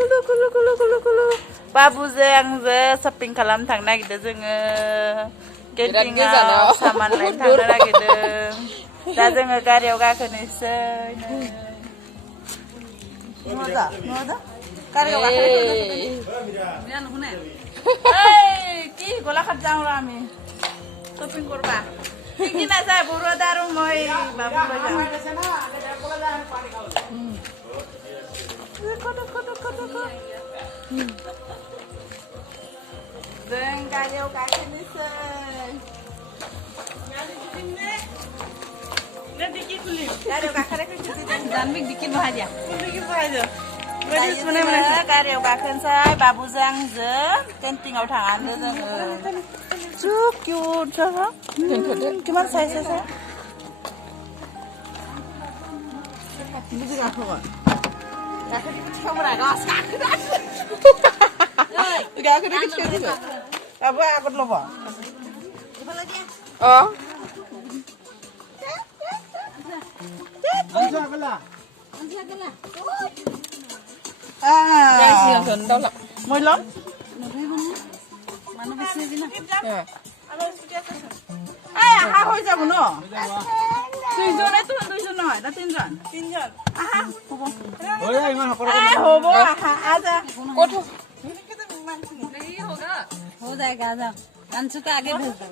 Kulu. Babuजों आंजों shopping खालामनो थांनो नागिरदों जोङो केन्टिंआव सामान लायनो थांनो नागिरदों दा जोङो गारियाव गाखोनोसै न'दा गारियाव गाखोनोसै কি গোলাঘাট যাওঁ আমি শপিং কৰবা কি না যায় বৰুৱাত আৰু মই বাবুলৈ যাওঁ जों गारियाव गाखोनोसै गारियाव गाखोनायखौ जानबि दिखि बहायजा गारियाव गाखोनोसै बाबुजों आंजों केन्टिंआव थांनानै जोङो so cute जाहा किमान साइज আছে बिदि गाखोबा गाखोनिबो थिखांबरा गास गाखोनिबो थिखांबा बाबु आगत लबा अ Ansa gala Moi lắm. Ai à, hai hồi giờ của nó. Tuyển rồi đấy, tuyển rồi, đã tin rồi. Tin rồi. À ha. Ôi ai mà học rồi. Ai hồ bố à, à ra. Cốt thôi. Đấy होगा. हो जाएगा आजा. अंशु को आगे भेज दो.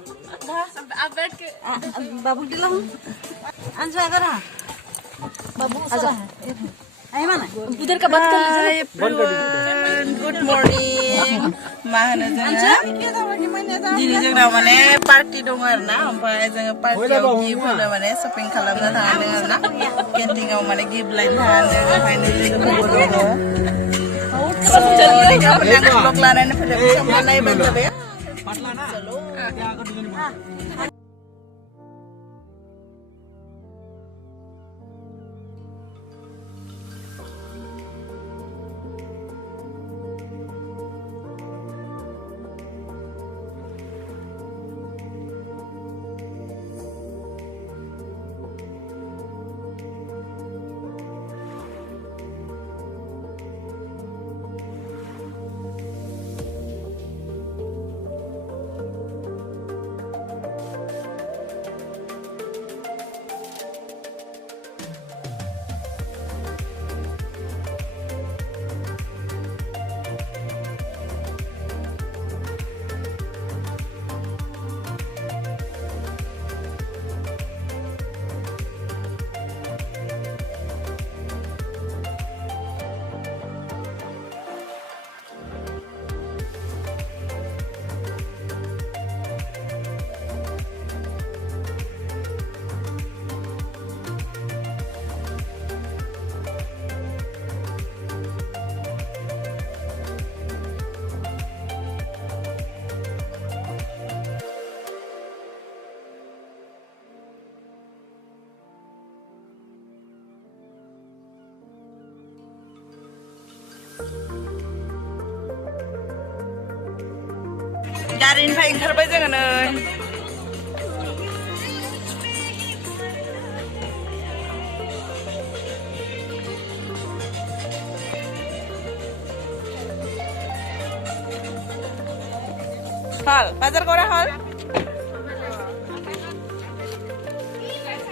आप बैठ के बाबू के लो. अंशु आगे रहा. बाबू आजा. Ayo mana? Udah ke bat kan? Good morning. Mana jangan? Dini jangan mana party dongar na, ampai jangan party yang gift na mana shopping kalam na thane na. Canting au mana gift line thane, finally tu bodoh. Jadi kita pernah blog lana na film sama na iban jabe. Patla na. Gaरिनिफ्राय ओंखारबाय जोङो नै हल बाजार गरा हल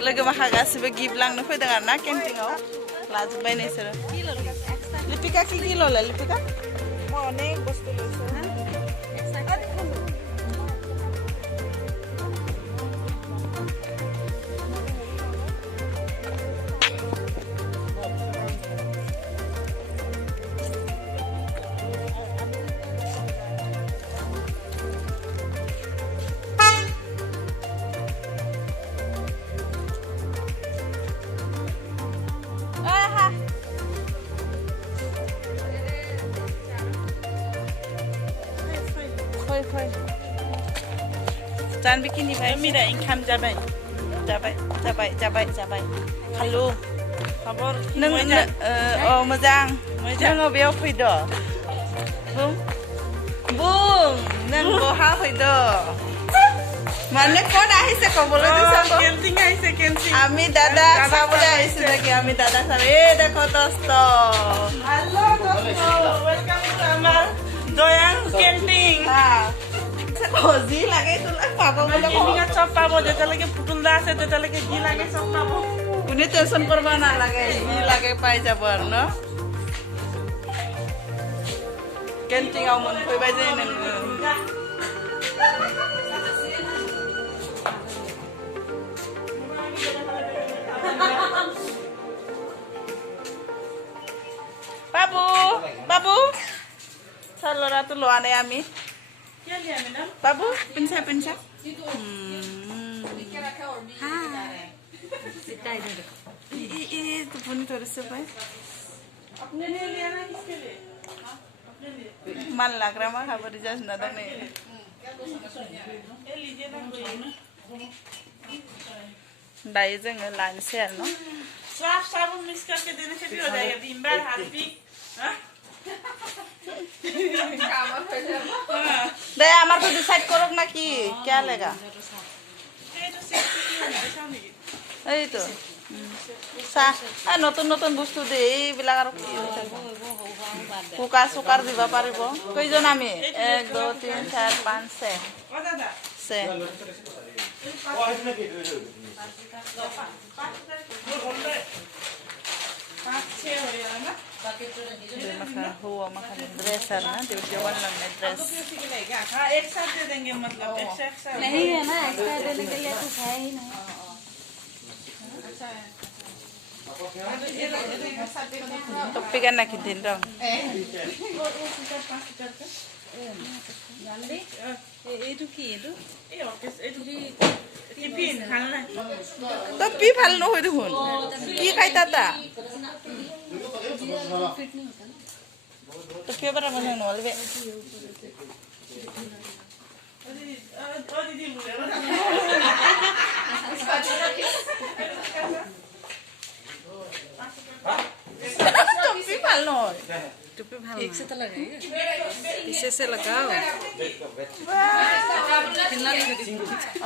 लोगो माखा गासिबो gift लांनो फैदों आरो ना केन्टिंआव लाजोबबाय नोंसोरो लिपिका কি কি ললে लिपिका মই অনেক বস্তু লৈছো Jangan bikin nih, Mira income jabai. Halo. Kabar? Neng, oh mojang. Neng obiau fido. Bung, neng boha fido. Mana kau dah isi kau boleh tu sama? Kenting isi kenting. Ami dada sama dah isi lagi. Ami dada sama. Dah kau tosto. Halo tosto. যি লাগে তোলা পাব বোলে চব পাব যেতিয়ালৈকে পুতুলদা আছে তেতিয়ালৈকে যি লাগে চব পাব কোনে টেনচন কৰিব নালাগে যি লাগে পাই যাব আৰু ন কেন্টিঙাव मोनफैबाय जे नोङो बाबू बाबू सालरा तो लोआ नहीं आमी क्या लिया मैडम बाबू पिंसा पिंसा ये तो पुनी थोड़ी से भाई अपने लिए लिया ना किसके लिए अपने लिए मन लग रहा है खबर जैसे ना तो मैं ये लीजिए ना कोई डाई जंगल लाने से है ना साफ साबुन मिक्स करके देने से भी हो जाएगा दिन भर हाथी दे हमारे को डिसाइड करो ना कि क्या लेगा এই তো নতুন নতুন বস্তু দে এইবিলাক আৰু কি কুকাৰ চুকাৰ দিব পাৰিব কেইজন আমি 1 2 3 4 5 6 हुआ मखान ड्रेस है ना जो वन लगने ड्रेस एक साथ दे देंगे मतलब नहीं है ना एक्स्ट्रा देने के लिए कुछ है ही नहीं टोपी करना कितने रंग टोपी ভাল নহয় দেখোন কি খাইতা তা टोपी बरा बना नलबे टोपी ভাল নহয় टोपी ভাল एक से तो लगाएगा इसे से लगाओ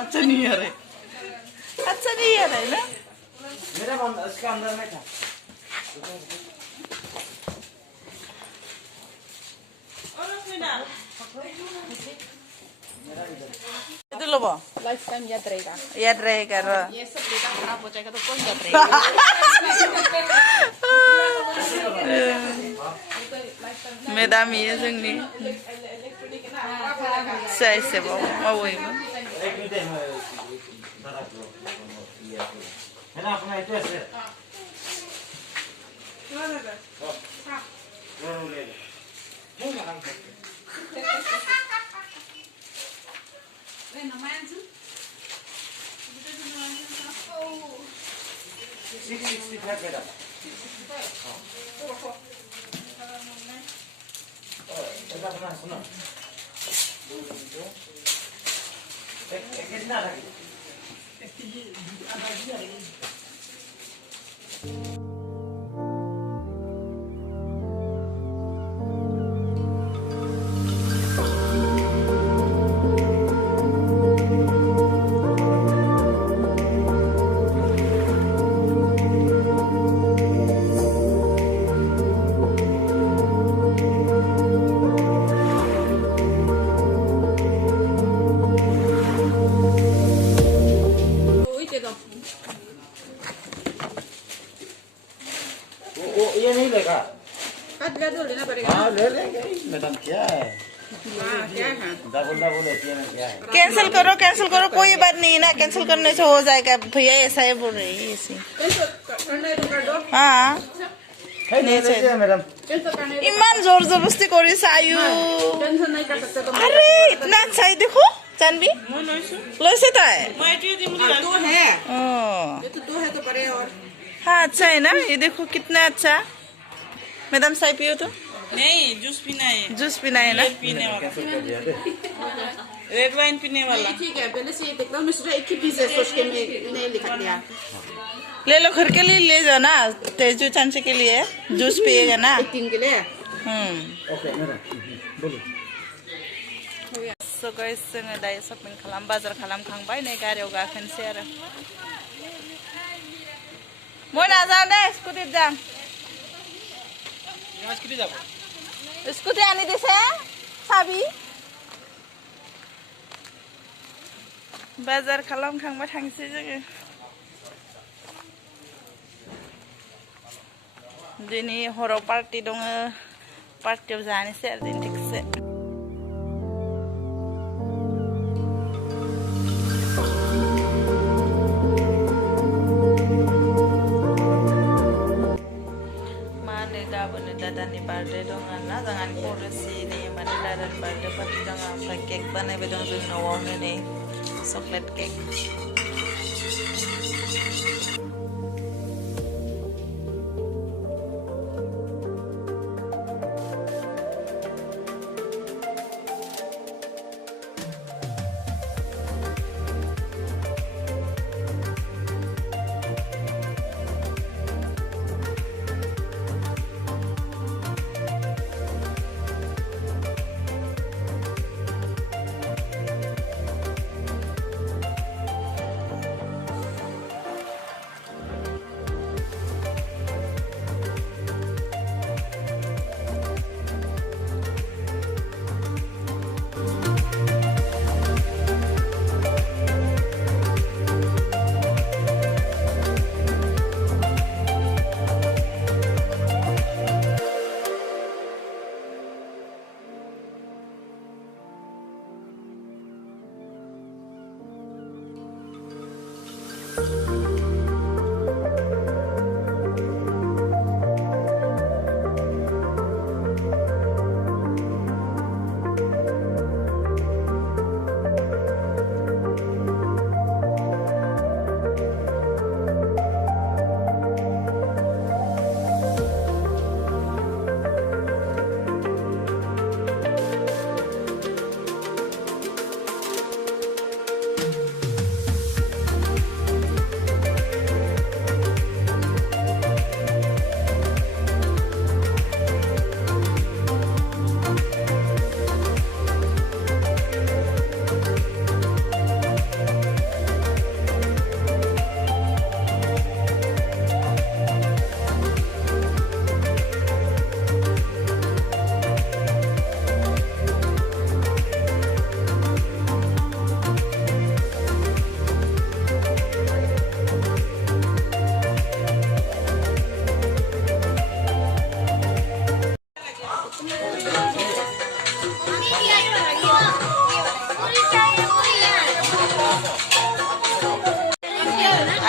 अच्छा नहीं आ रहा अच्छा नहीं आ रहा है ना मेरा बंद इसका अंदर में था itu loh bo lifetime याद रहेगा ये सब डेटा खराब हो जाएगा तो कौन याद रहेगा मैडम ये जोंनि साइसे बो मावैमोन है ना अपना itu है ये नहीं लेगा कट दो लेना पड़ेगा हाँ ले लेंगे मैडम क्या है क्या है डबल क्या है कैंसिल करो कोई बात नहीं ना कैंसिल करने से हो जाएगा भैया ऐसा है बोल रही है ऐसे हाँ मैडम इमान जोर जबरदस्ती करी आयु अरे इतना अच्छा है देखो जानवी लैसे तो है हाँ अच्छा है ना ये देखो कितना अच्छा मैडम चाय पियो तो नहीं जूस पीना है ना पीने वाला रेड वाइन पीने वाला ठीक है पहले से ये देखो मैं सोचा एक ही पीस है सोच के नहीं लिखा दिया ले लो घर के लिए ले जाओ ना तेजू चांचे के लिए जूस पिएगा ना 3 के लिए ओके मैडम बोलो so guys जोङो दायो शपिं खालाम बाजार खालामखांबाय नै गारियाव गाखोनोसै आरो মই নাযাওঁ দে স্কুটিত যাম স্কুটি যাব স্কুটি আনি দিছে চাবি बाजार खालामखांबा थांसै जोङो दिनै हराव पार्टी दङ पार्टीयाव जानोसै आरो दिनै थिगसे माने गाबोन दादानि बार्थडे दङ ना जोंहानि पलिसिनि माने दादानि बार्थडे पार्टी दङ ओमफ्राय केक बानायबाय दं जों न'आवनो नै चकलेट केक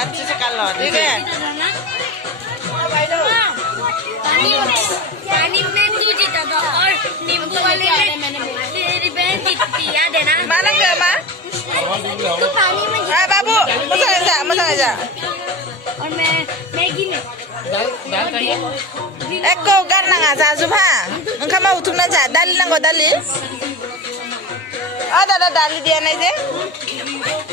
अच्छे से कर लो ठीक है पानी में तू जीता था और नींबू वाले में तेरी बहन जीतती याद है ना mana nggak ma तू पानी में babu masa aja और मैं मैगी में Eko gan nang aja subha engkau mau utung aja dalil nang dali ada dali dia nih